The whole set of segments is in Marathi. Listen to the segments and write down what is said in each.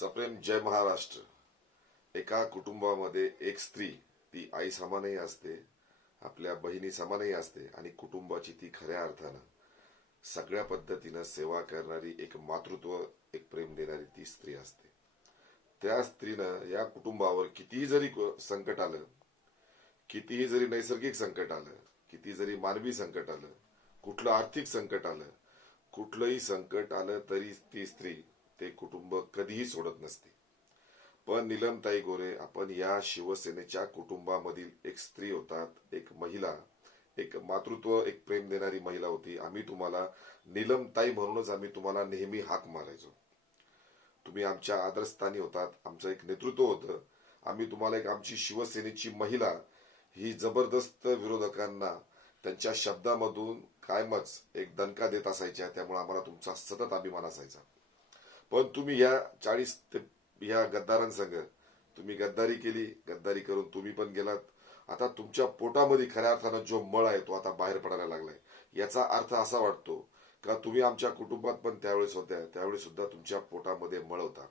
सप्रेम जय महाराष्ट्र. एका कुटुंबामध्ये एक स्त्री ती आई समानही असते आपल्या बहिणी समानही असते आणि कुटुंबाची ती खऱ्या अर्थानं सगळ्या पद्धतीनं सेवा करणारी एक मातृत्व एक प्रेम देणारी ती स्त्री असते. त्या स्त्रीनं या कुटुंबावर कितीही जरी संकट आलं कितीही जरी नैसर्गिक संकट आलं किती जरी मानवी संकट आलं कुठलं आर्थिक संकट आलं कुठलंही संकट आलं तरी ती स्त्री ते कुटुंब कधीही सोडत नसते. पण निलमताई गोरे आपण या शिवसेनेच्या कुटुंबामधील एक स्त्री होतात एक महिला एक मातृत्व एक प्रेम देणारी महिला होती. आम्ही तुम्हाला नीलमताई म्हणूनच आम्ही तुम्हाला नेहमी हाक मारायचो. तुम्ही आमच्या आदरस्थानी होतात आमचं एक नेतृत्व होतं. आम्ही तुम्हाला एक आमची शिवसेनेची महिला ही जबरदस्त विरोधकांना त्यांच्या शब्दामधून कायमच एक दणका देत असायच्या त्यामुळे आम्हाला तुमचा सतत अभिमान असायचा. पण तुम्ही ह्या चाळीस ते ह्या गद्दारांसंग तुम्ही गद्दारी केली गद्दारी करून तुम्ही पण गेलात. आता तुमच्या पोटामध्ये खऱ्या अर्थानं जो मळ आहे तो आता बाहेर पडायला लागलाय. याचा अर्थ असा वाटतो का तुम्ही आमच्या कुटुंबात पण त्यावेळेस होत्या त्यावेळेस सुद्धा तुमच्या पोटामध्ये मळ होता.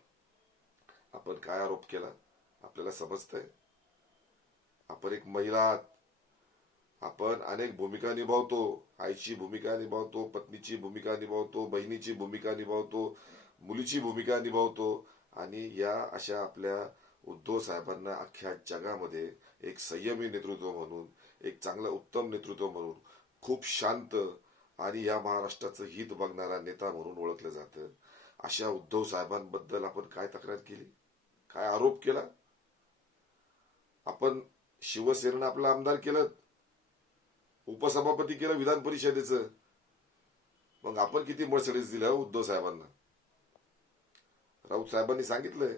आपण काय आरोप केला? आपल्याला समजतंय. आपण एक महिला आहात. आपण अनेक भूमिका निभावतो. आईची भूमिका निभावतो पत्नीची भूमिका निभावतो बहिणीची भूमिका निभावतो मुलीची भूमिका निभावतो आणि या अशा आपल्या उद्धव साहेबांना अख्ख्या जगामध्ये एक संयमी नेतृत्व म्हणून एक चांगलं उत्तम नेतृत्व म्हणून खूप शांत आणि या महाराष्ट्राचं हित बघणारा नेता म्हणून ओळखलं जातं. अशा उद्धव साहेबांबद्दल आपण काय तक्रार केली? काय आरोप केला? आपण शिवसेनेनं आपला आमदार केलं? उपसभापती केलं विधान परिषदेचं. मग आपण किती मर्सडीज दिल्या हो उद्धव साहेबांना? राऊत साहेबांनी सांगितलंय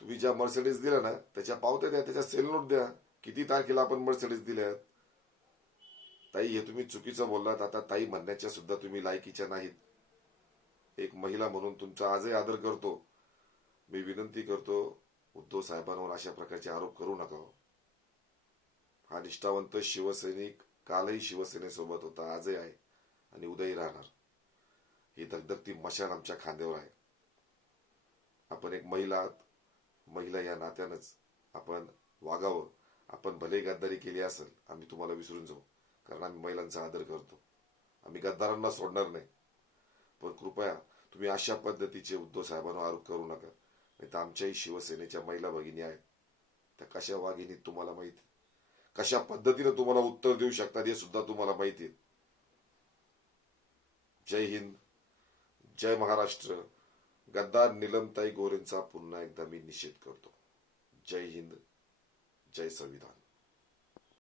तुम्ही ज्या मर्सडीज दिल्या ना त्याच्या पावत्या द्या त्याच्या सेल नोट द्या. किती तारखेला आपण मर्सडीज दिल्यात? ताई हे तुम्ही चुकीचं बोललात. आता ताई म्हणण्याच्या सुद्धा तुम्ही लायकीच्या नाहीत. एक महिला म्हणून तुमचा आजही आदर करतो. मी विनंती करतो उद्धव साहेबांवर अशा प्रकारचे आरोप करू नका हो. हा निष्ठावंत शिवसैनिक कालही शिवसेनेसोबत होता आजही आहे आणि उद्याही राहणार. ही धगधगती मशाल आमच्या खांद्यावर आहे. आपण एक महिला आहात. महिला या नात्यानंच आपण वागावं. आपण भले गद्दारी केली असेल आम्ही तुम्हाला विसरून जाऊ कारण आम्ही महिलांचा आदर करतो. आम्ही गद्दारांना सोडणार नाही. पण कृपया तुम्ही अशा पद्धतीचे उद्धव साहेबांवर आरोप करू नका. नाही तर आमच्याही शिवसेनेच्या महिला भगिनी आहेत. त्या कशा वाघिनीत तुम्हाला माहिती? कशा पद्धतीने तुम्हाला उत्तर देऊ शकतात हे सुद्धा तुम्हाला माहिती जय हिंद जय महाराष्ट्र. गद्दार निलमताई गोरेंचा पुन्हा एकदा मी निषेध करतो. जय हिंद जय संविधान.